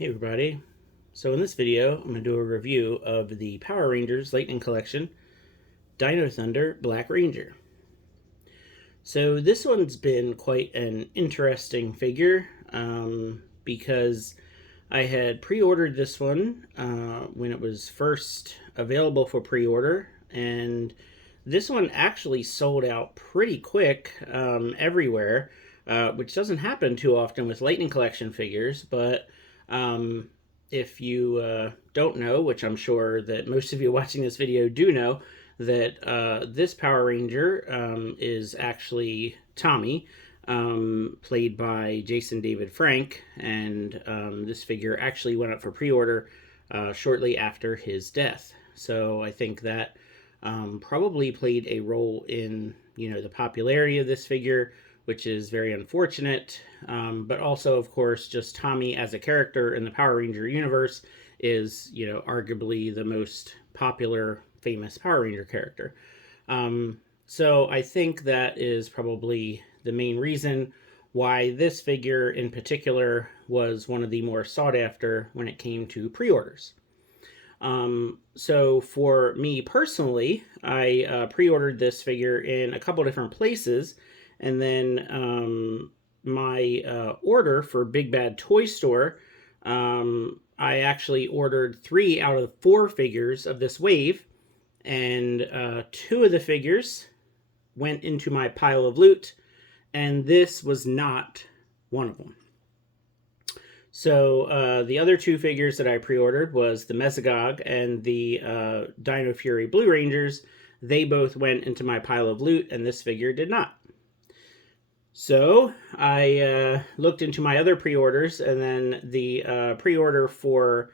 Hey everybody. So in this video, I'm going to do a review of the Power Rangers Lightning Collection, Dino Thunder Black Ranger. So this one's been quite an interesting figure because I had pre-ordered this one when it was first available for pre-order, and this one actually sold out pretty quick everywhere, which doesn't happen too often with Lightning Collection figures, but if you don't know, which I'm sure that most of you watching this video do know, that this Power Ranger is actually Tommy, played by Jason David Frank, and this figure actually went up for pre-order shortly after his death. So I think that probably played a role in the popularity of this figure, which is very unfortunate. But also, of course, just Tommy as a character in the Power Ranger universe is, arguably the most popular, famous Power Ranger character. So I think that is probably the main reason why this figure in particular was one of the more sought after when it came to pre-orders. So for me personally, I pre-ordered this figure in a couple different places, and then my order for Big Bad Toy Store, I actually ordered 3 out of 4 figures of this wave, and 2 of the figures went into my pile of loot, and this was not one of them. So the other 2 figures that I pre-ordered was the Mesogog and the Dino Fury Blue Rangers. They both went into my pile of loot, and this figure did not. So I looked into my other pre-orders, and then the pre-order for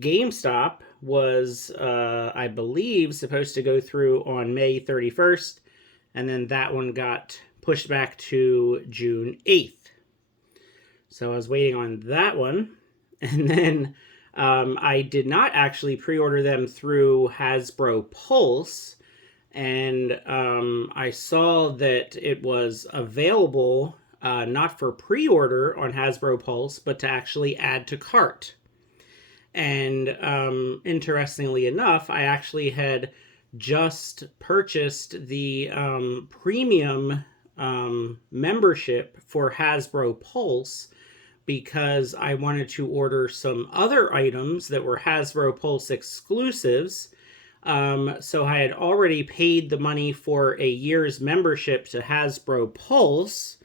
GameStop was, I believe, supposed to go through on May 31st, and then that one got pushed back to June 8th. So I was waiting on that one, and then I did not actually pre-order them through Hasbro Pulse, and I saw that it was available not for pre-order on Hasbro Pulse, but to actually add to cart. And interestingly enough, I actually had just purchased the premium membership for Hasbro Pulse because I wanted to order some other items that were Hasbro Pulse exclusives. So I had already paid the money for a year's membership to Hasbro Pulse,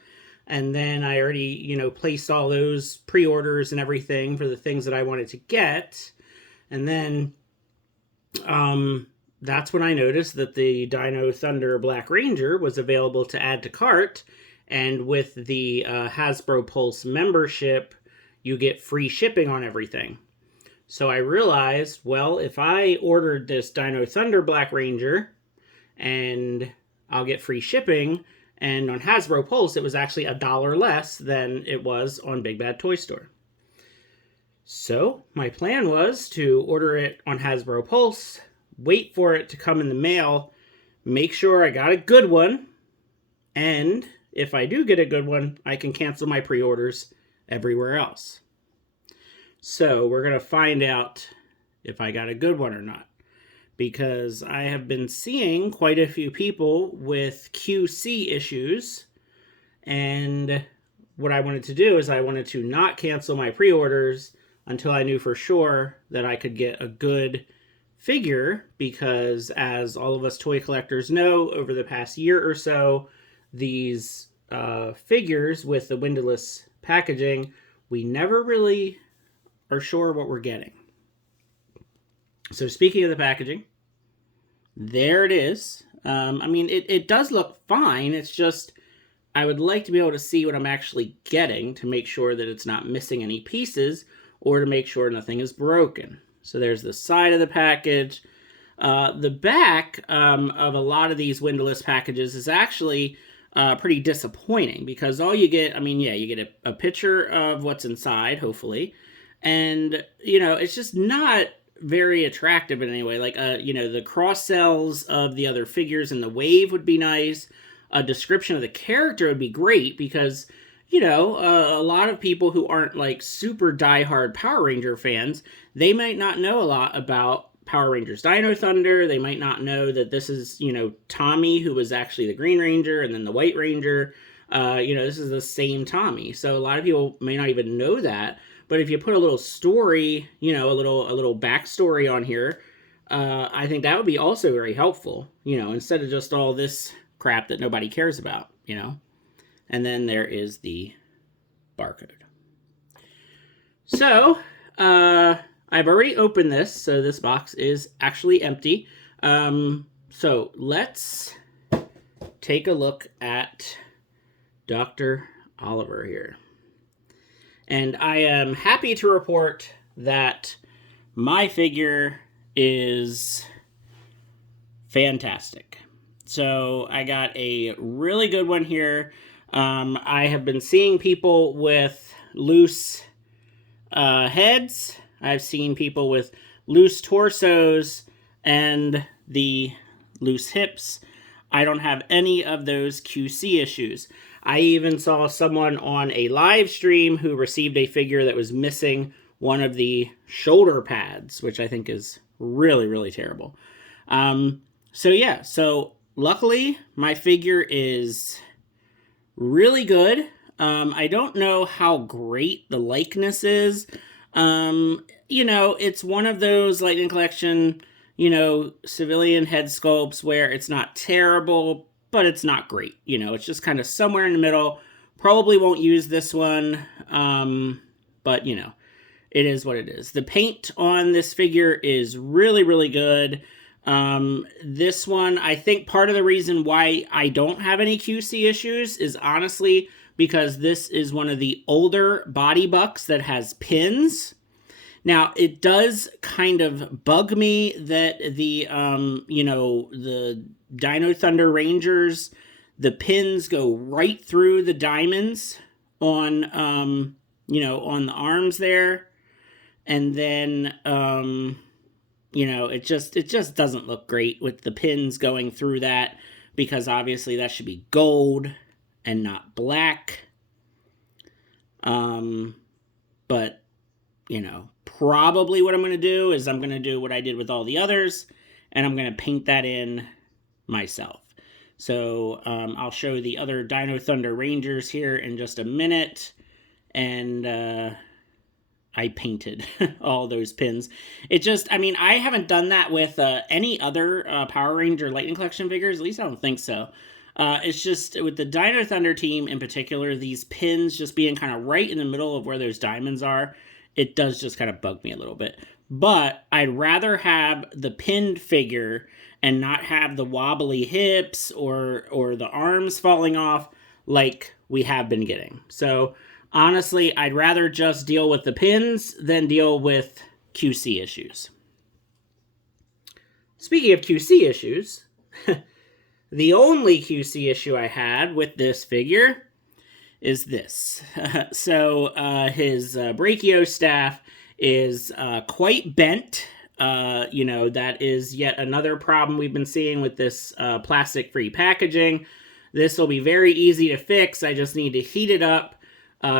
and then I already, placed all those pre-orders and everything for the things that I wanted to get. And then that's when I noticed that the Dino Thunder Black Ranger was available to add to cart. And with the Hasbro Pulse membership, you get free shipping on everything. So I realized, well, if I ordered this Dino Thunder Black Ranger, and I'll get free shipping, and on Hasbro Pulse, it was actually $1 less than it was on Big Bad Toy Store. So my plan was to order it on Hasbro Pulse, wait for it to come in the mail, make sure I got a good one, and if I do get a good one, I can cancel my pre-orders everywhere else. So we're going to find out if I got a good one or not, because I have been seeing quite a few people with QC issues, and what I wanted to do is I wanted to not cancel my pre-orders until I knew for sure that I could get a good figure, because as all of us toy collectors know, over the past year or so, these figures with the windowless packaging, we never really are sure what we're getting. So speaking of the packaging, there it is. It does look fine. It's just I would like to be able to see what I'm actually getting to make sure that it's not missing any pieces, or to make sure nothing is broken. So there's the side of the package. The back of a lot of these windowless packages is actually pretty disappointing, because all you get, you get a picture of what's inside, hopefully, and, it's just not very attractive in any way. Like, the cross-sells of the other figures in the wave would be nice. A description of the character would be great, because, a lot of people who aren't like super diehard Power Ranger fans, they might not know a lot about Power Rangers Dino Thunder. They might not know that this is, Tommy, who was actually the Green Ranger, and then the White Ranger. This is the same Tommy. So a lot of people may not even know that. But if you put a little story, a little backstory on here, I think that would be also very helpful. Instead of just all this crap that nobody cares about. And then there is the barcode. So, I've already opened this, so this box is actually empty. So let's take a look at Dr. Oliver here. And I am happy to report that my figure is fantastic. So I got a really good one here. I have been seeing people with loose heads. I've seen people with loose torsos and the loose hips. I don't have any of those QC issues. I even saw someone on a live stream who received a figure that was missing one of the shoulder pads, which I think is really, really terrible. So luckily my figure is really good. I don't know how great the likeness is. It's one of those Lightning Collection, civilian head sculpts where it's not terrible, but it's not great. It's just kind of somewhere in the middle. Probably won't use this one, but, it is what it is. The paint on this figure is really, really good. This one, I think part of the reason why I don't have any QC issues is honestly because this is one of the older body bucks that has pins. Now, it does kind of bug me that the Dino Thunder Rangers, the pins go right through the diamonds on, on the arms there. And then, it just doesn't look great with the pins going through that, because obviously that should be gold and not black. But, probably what I'm going to do is I'm going to do what I did with all the others, and I'm going to paint that in myself. So I'll show the other Dino Thunder Rangers here in just a minute, and I painted all those pins. I haven't done that with any other Power Ranger Lightning Collection figures. At least I don't think so. It's just with the Dino Thunder team in particular, these pins just being kind of right in the middle of where those diamonds are, it does just kind of bug me a little bit. But I'd rather have the pinned figure and not have the wobbly hips or the arms falling off like we have been getting. So honestly, I'd rather just deal with the pins than deal with QC issues. Speaking of QC issues, the only QC issue I had with this figure is this. His brachiostaph is quite bent. That is yet another problem we've been seeing with this plastic-free packaging. This will be very easy to fix. I just need to heat it up,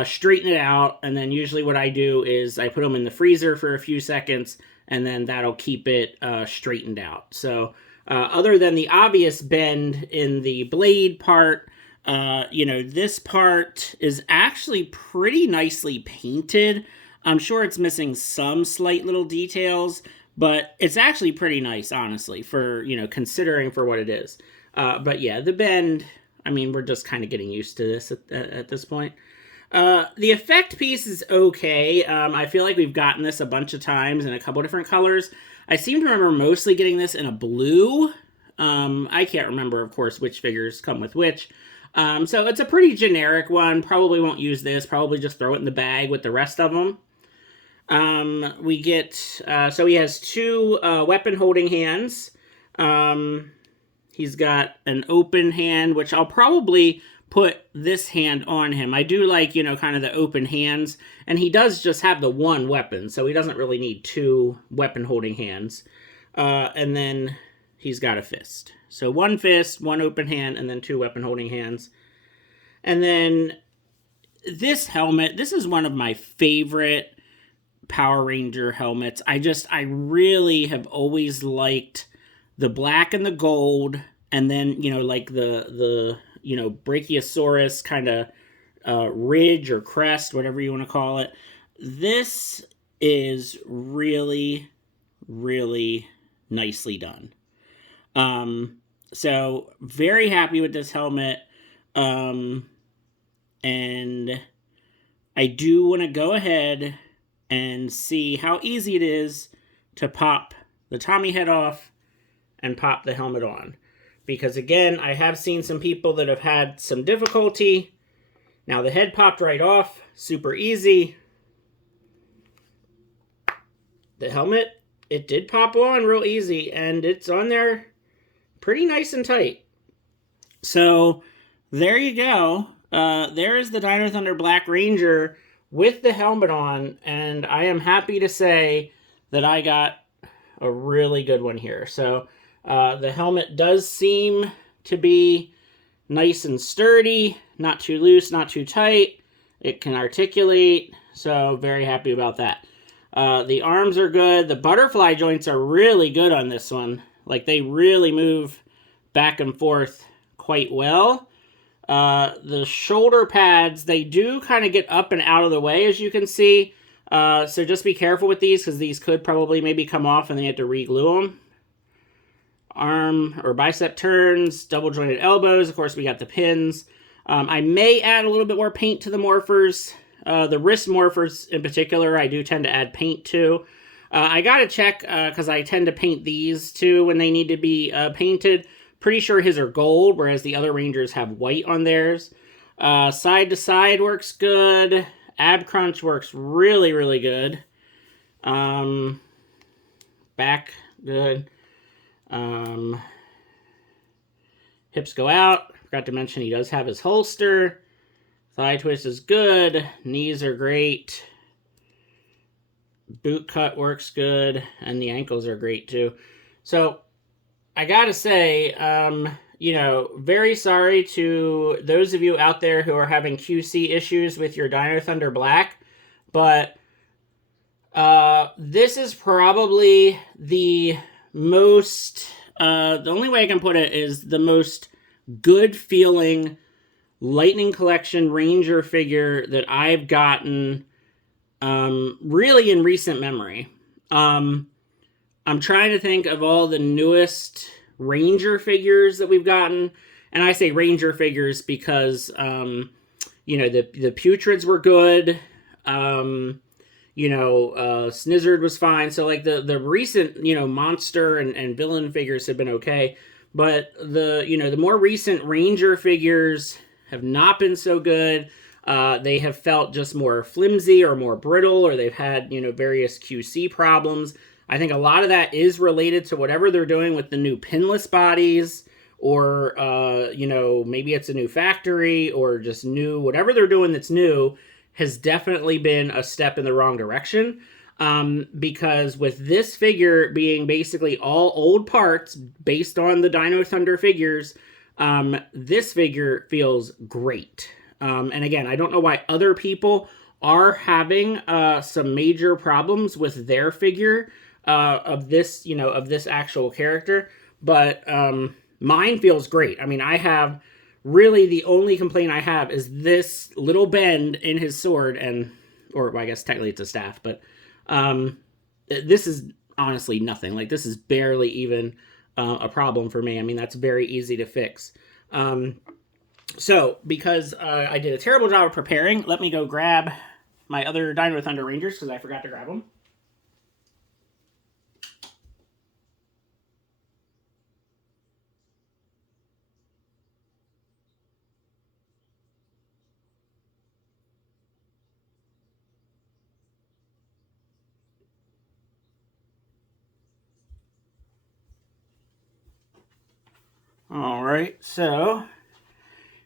straighten it out, and then usually what I do is I put them in the freezer for a few seconds, and then that'll keep it straightened out. So other than the obvious bend in the blade part, this part is actually pretty nicely painted. I'm sure it's missing some slight little details, but it's actually pretty nice, honestly, for, considering for what it is. But yeah, the bend, we're just kind of getting used to this at this point. The effect piece is okay. I feel like we've gotten this a bunch of times in a couple different colors. I seem to remember mostly getting this in a blue. I can't remember, of course, which figures come with which. So it's a pretty generic one. Probably won't use this. Probably just throw it in the bag with the rest of them. We get, so he has two weapon holding hands. He's got an open hand, which I'll probably put this hand on him. I do like, kind of the open hands. And he does just have the one weapon, so he doesn't really need two weapon holding hands. And then he's got a fist. So one fist, one open hand, and then two weapon holding hands. And then this helmet, this is one of my favorite Power Ranger helmets. I really have always liked the black and the gold, and then, like the Brachiosaurus kind of ridge or crest, whatever you want to call it. This is really, really nicely done. So very happy with this helmet. And I do want to go ahead and see how easy it is to pop the Tommy head off and pop the helmet on. Because again, I have seen some people that have had some difficulty. Now the head popped right off, super easy. The helmet, it did pop on real easy, and it's on there pretty nice and tight. So there you go. There is the Dino Thunder Black Ranger with the helmet on, and I am happy to say that I got a really good one here. So the helmet does seem to be nice and sturdy, not too loose, not too tight. It can articulate, so very happy about that. The arms are good. The butterfly joints are really good on this one. Like, they really move back and forth quite well. The shoulder pads, they do kind of get up and out of the way, as you can see. So just be careful with these, because these could probably maybe come off and then you have to re-glue them. Arm or bicep turns, double jointed elbows. Of course, we got the pins. I may add a little bit more paint to the morphers. The wrist morphers in particular, I do tend to add paint to. I gotta check, because I tend to paint these too when they need to be painted. Pretty sure his are gold, whereas the other Rangers have white on theirs. Side to side works good. Ab crunch works really, really good. Back, good. Hips go out. Forgot to mention he does have his holster. Thigh twist is good. Knees are great. Boot cut works good. And the ankles are great too. So, I gotta say, very sorry to those of you out there who are having QC issues with your Dino Thunder Black. But this is probably the most, the only way I can put it is the most good feeling Lightning Collection Ranger figure that I've gotten really in recent memory. I'm trying to think of all the newest Ranger figures that we've gotten. And I say Ranger figures because, the Putrids were good. Snizzard was fine. So, like, the recent, monster and villain figures have been okay. But the more recent Ranger figures have not been so good. They have felt just more flimsy or more brittle, or they've had, various QC problems. I think a lot of that is related to whatever they're doing with the new pinless bodies, or, maybe it's a new factory, or just new, whatever they're doing that's new has definitely been a step in the wrong direction. Because with this figure being basically all old parts based on the Dino Thunder figures, this figure feels great. And again, I don't know why other people are having some major problems with their figure of this actual character, but mine feels great. I mean, I have really the only complaint I have is this little bend in his sword, or I guess technically it's a staff, but this is honestly nothing. Like, this is barely even a problem for me. I mean, that's very easy to fix. So, because I did a terrible job of preparing, let me go grab my other Dino Thunder Rangers, because I forgot to grab them. Alright, so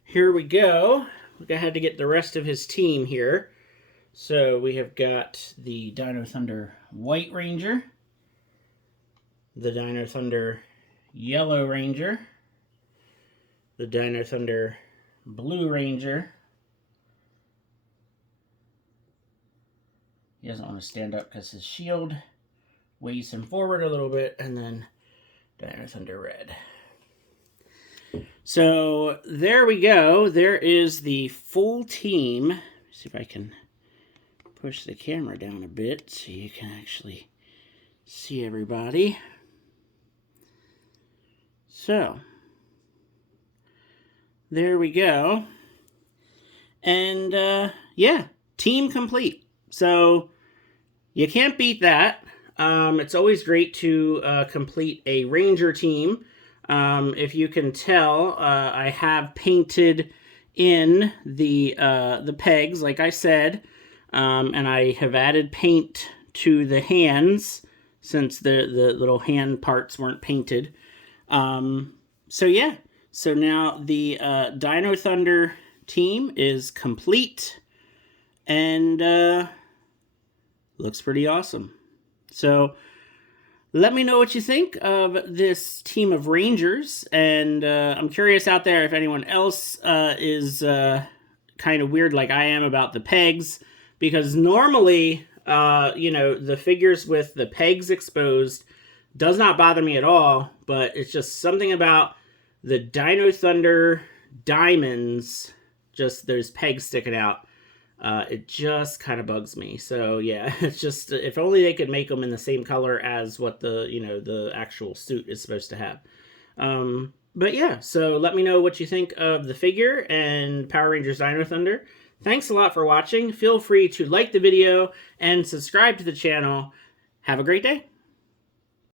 here we go. I had to get the rest of his team here. So we have got the Dino Thunder White Ranger, the Dino Thunder Yellow Ranger, the Dino Thunder Blue Ranger, He doesn't want to stand up because his shield weighs him forward a little bit, and then Dino Thunder Red. So there we go. There is the full team. Let's see if I can push the camera down a bit so you can actually see everybody. So there we go. And yeah, team complete. So you can't beat that. It's always great to complete a Ranger team. If you can tell, I have painted in the pegs, like I said, and I have added paint to the hands since the little hand parts weren't painted. So yeah, so now the Dino Thunder team is complete, and looks pretty awesome. So let me know what you think of this team of Rangers, and I'm curious out there if anyone else is kind of weird like I am about the pegs, because normally, you know, the figures with the pegs exposed does not bother me at all, but it's just something about the Dino Thunder diamonds, just those pegs sticking out. It just kind of bugs me. So yeah, it's just, if only they could make them in the same color as what the, you know, the actual suit is supposed to have. But yeah, so let me know what you think of the figure and Power Rangers Dino Thunder. Thanks a lot for watching. Feel free to like the video and subscribe to the channel. Have a great day.